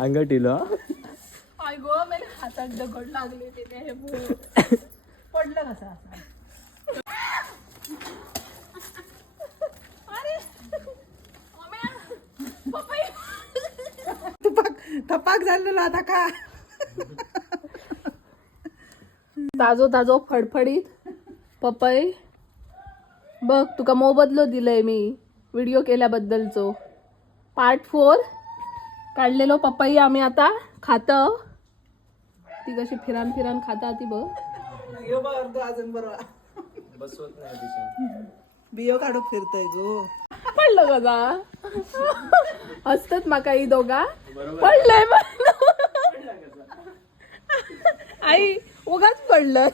अंगठीला I गो मला हातात दगड लागले तिथे हे पडलं कसं असं. अरे ओम्या, पपई. थपाक झालेला आता का ताजो ताजो फडफडीत पपई बघ. तुका मोबदलो दिलंय मी व्हिडिओ केल्याबद्दलचो. पार्ट 4 काढलेलो पपई आम्ही आता खात. ती कशी फिरान फिरान खाता ती बघ. यो बघ अर्धो अजून बरोबर बसवत नाही तिच्या. बियो काढून फिरताय जो पडलं कसा हसतात माका ही दोघा. पडलंय आई उगाच पडलं.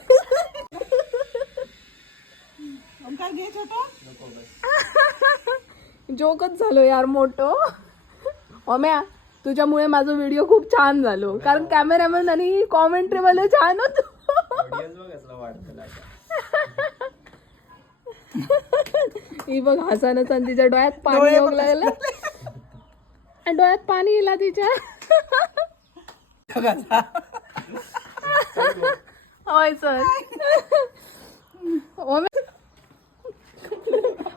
काय घ्यायचं होतं जोकच झालो यार मोठो. ओम्या तुझ्यामुळे माझा व्हिडिओ खूप छान झालो कारण कॅमेरामॅन आणि कॉमेंट्री वाले छान होतो. ही बघ हसानच आणि तिच्या डोळ्यात पाणी येऊ लागलं. आणि डोळ्यात पाणी येला तिच्या. होय सर.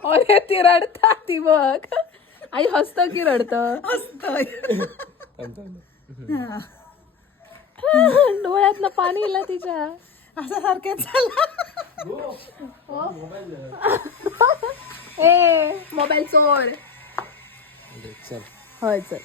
ओम्या ती रडता ती बघ. आई हसत की रडत. डोळ्यातनं पाणी येला तिच्या. असं सारखेच झालं. ए मोबाईल चोर. चल होय चल.